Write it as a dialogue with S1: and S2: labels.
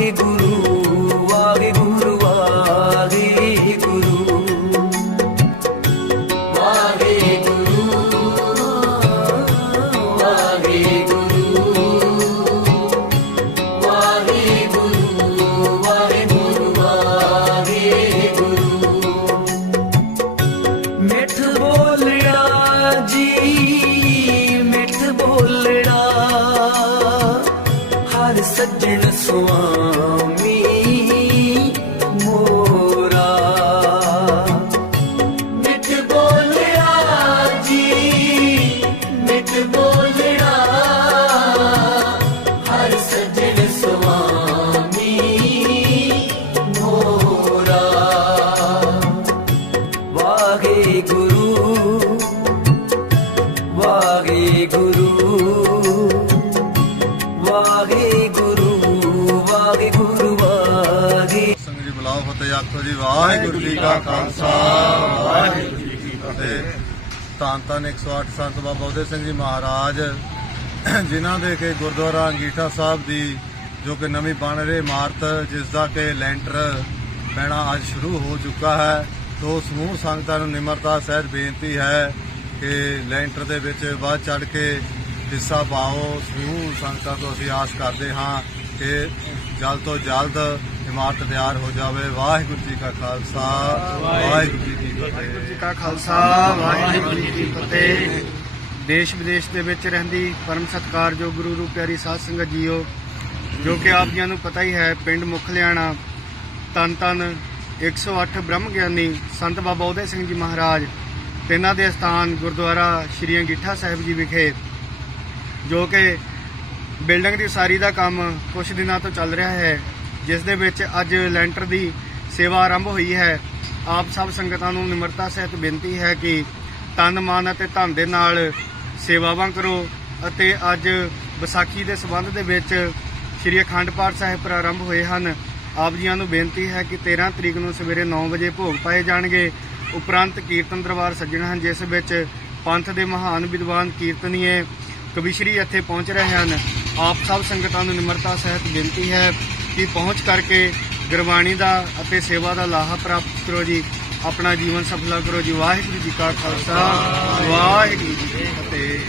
S1: ਵਾਹਿਗੁਰੂ ਵਾਹਿਗੁਰੂ ਵਾਹਿਗੁਰੂ। ਸੱਜਣ ਸੁਆ ਵਾਹਿਗੁਰੂ ਵਾਹਿਗੁਰੂ ਵਾਹਿਗੁਰੂ ਵਾਹਿਗੁਰੂ, ਵਾਹਿ
S2: ਸਿੰਘ ਜੀ ਬੁਲਾਓ ਫਤਿਹ ਆਖੋ ਜੀ, ਵਾਹਿਗੁਰੂ ਜੀ ਕਾ ਖਾਲਸਾ, ਵਾਹਿਗੁਰੂ ਜੀ ਕੀ ਫਤਿਹ। ਧੰਨ ਧੰਨ 108 ਸੰਤ ਬਾਬਾ ਉਦੇ ਸਿੰਘ ਜੀ ਮਹਾਰਾਜ, ਜਿਨ੍ਹਾਂ ਦੇ ਕੇ ਗੁਰਦੁਆਰਾ ਅੰਗੀਠਾ ਸਾਹਿਬ ਦੀ ਜੋ ਕਿ ਨਵੀਂ ਬਣ ਰਹੀ ਇਮਾਰਤ, ਜਿਸ ਦਾ ਕਿ ਲੈਂਟਰ ਪੈਣਾ ਅੱਜ ਸ਼ੁਰੂ ਹੋ ਚੁੱਕਾ ਹੈ। ਤੋਂ ਸਮੂਹ ਸੰਗਤਾਂ ਨੂੰ ਨਿਮਰਤਾ ਸਹਿਤ ਬੇਨਤੀ ਹੈ ਕਿ ਲੈਂਟਰ ਦੇ ਵਿੱਚ ਵੱਧ ਚੜ ਕੇ ਹਿੱਸਾ ਪਾਓ। ਸਮੂਹ ਸੰਗਤਾਂ ਤੋਂ ਅਸੀਂ ਆਸ ਕਰਦੇ ਹਾਂ ਕਿ ਜਲਦ ਤੋਂ ਜਲਦ ਇਮਾਰਤ ਤਿਆਰ ਹੋ ਜਾਵੇ। ਵਾਹਿਗੁਰੂ ਜੀ ਕਾ ਖਾਲਸਾ। ਵਾਹਿਗੁਰੂ ਜੀ ਕੀ
S3: ਵਾਹਿਗੁਰੂ ਜੀ ਕਾ ਖਾਲਸਾ। ਵਾਹਿਗੁਰੂ ਜੀ ਕੀ ਫਤਿਹ। ਦੇਸ਼ ਵਿਦੇਸ਼ ਦੇ ਵਿੱਚ ਰਹਿੰਦੀ ਪਰਮ ਸਤਿਕਾਰਯੋਗ ਗੁਰੂ ਰੂਪ ਪਿਆਰੀ ਸਾਧ ਸੰਗਤ ਜੀਓ, ਜੋ ਕਿ ਆਪ ਜੀਆਂ ਨੂੰ ਪਤਾ ਹੀ ਹੈ, ਪਿੰਡ ਮੁਖਲਿਆਣਾ ਤਨ ਤਨ 108 ਬ੍ਰਹਮ ਗਿਆਨੀ ਸੰਤ ਬਾਬਾ ਉਦੈ ਸਿੰਘ ਜੀ ਮਹਾਰਾਜ ਤਿੰਨਾਂ ਦੇ ਸਥਾਨ ਗੁਰਦੁਆਰਾ ਸ਼੍ਰੀ ਅੰਗੀਠਾ ਸਾਹਿਬ ਜੀ ਵਿਖੇ, ਜੋ ਕਿ ਬਿਲਡਿੰਗ ਦੀ ਉਸਾਰੀ ਦਾ ਕੰਮ ਕੁਝ ਦਿਨਾਂ ਤੋਂ ਚੱਲ ਰਿਹਾ ਹੈ, ਜਿਸ ਦੇ ਵਿੱਚ ਅੱਜ ਲੈਂਟਰ ਦੀ ਸੇਵਾ ਆਰੰਭ ਹੋਈ ਹੈ। ਆਪ ਸਭ ਸੰਗਤਾਂ ਨੂੰ ਨਿਮਰਤਾ ਸਹਿਤ ਬੇਨਤੀ ਹੈ ਕਿ ਤਨ, ਮਨ ਅਤੇ ਧਨ ਦੇ ਨਾਲ ਸੇਵਾਵਾਂ ਕਰੋ ਅਤੇ ਅੱਜ ਵਿਸਾਖੀ ਦੇ ਸਬੰਧ ਦੇ ਵਿੱਚ ਸ੍ਰੀ ਅਖੰਡ ਪਾਠ ਸਾਹਿਬ ਪ੍ਰਾਰੰਭ ਹੋਏ ਹਨ। ਆਪ ਜੀਆਂ ਨੂੰ ਬੇਨਤੀ ਹੈ ਕਿ 13 ਤਰੀਕ ਨੂੰ ਸਵੇਰੇ 9 ਵਜੇ ਭੋਗ ਪਾਏ ਜਾਣਗੇ। ਉਪਰੰਤ ਕੀਰਤਨ ਦਰਬਾਰ ਸੱਜਣ ਹਨ, ਜਿਸ ਵਿੱਚ ਪੰਥ ਦੇ ਮਹਾਨ ਵਿਦਵਾਨ ਕੀਰਤਨੀਏ ਕਵਿਸ਼ਰੀ ਇੱਥੇ ਪਹੁੰਚ ਰਹੇ ਹਨ। ਆਪ ਸਭ ਸੰਗਤਾਂ ਨੂੰ ਨਿਮਰਤਾ ਸਹਿਤ ਬੇਨਤੀ ਹੈ ਕਿ ਪਹੁੰਚ ਕਰਕੇ ਗੁਰਬਾਣੀ ਦਾ ਅਤੇ ਸੇਵਾ ਦਾ ਲਾਹਾ ਪ੍ਰਾਪਤ ਕਰੋ ਜੀ। ਆਪਣਾ ਜੀਵਨ ਸਫਲਾ ਕਰੋ ਜੀ। ਵਾਹਿਗੁਰੂ ਜੀ ਕਾ ਖਾਲਸਾ, ਵਾਹਿਗੁਰੂ ਜੀ ਕੀ ਫਤਿਹ।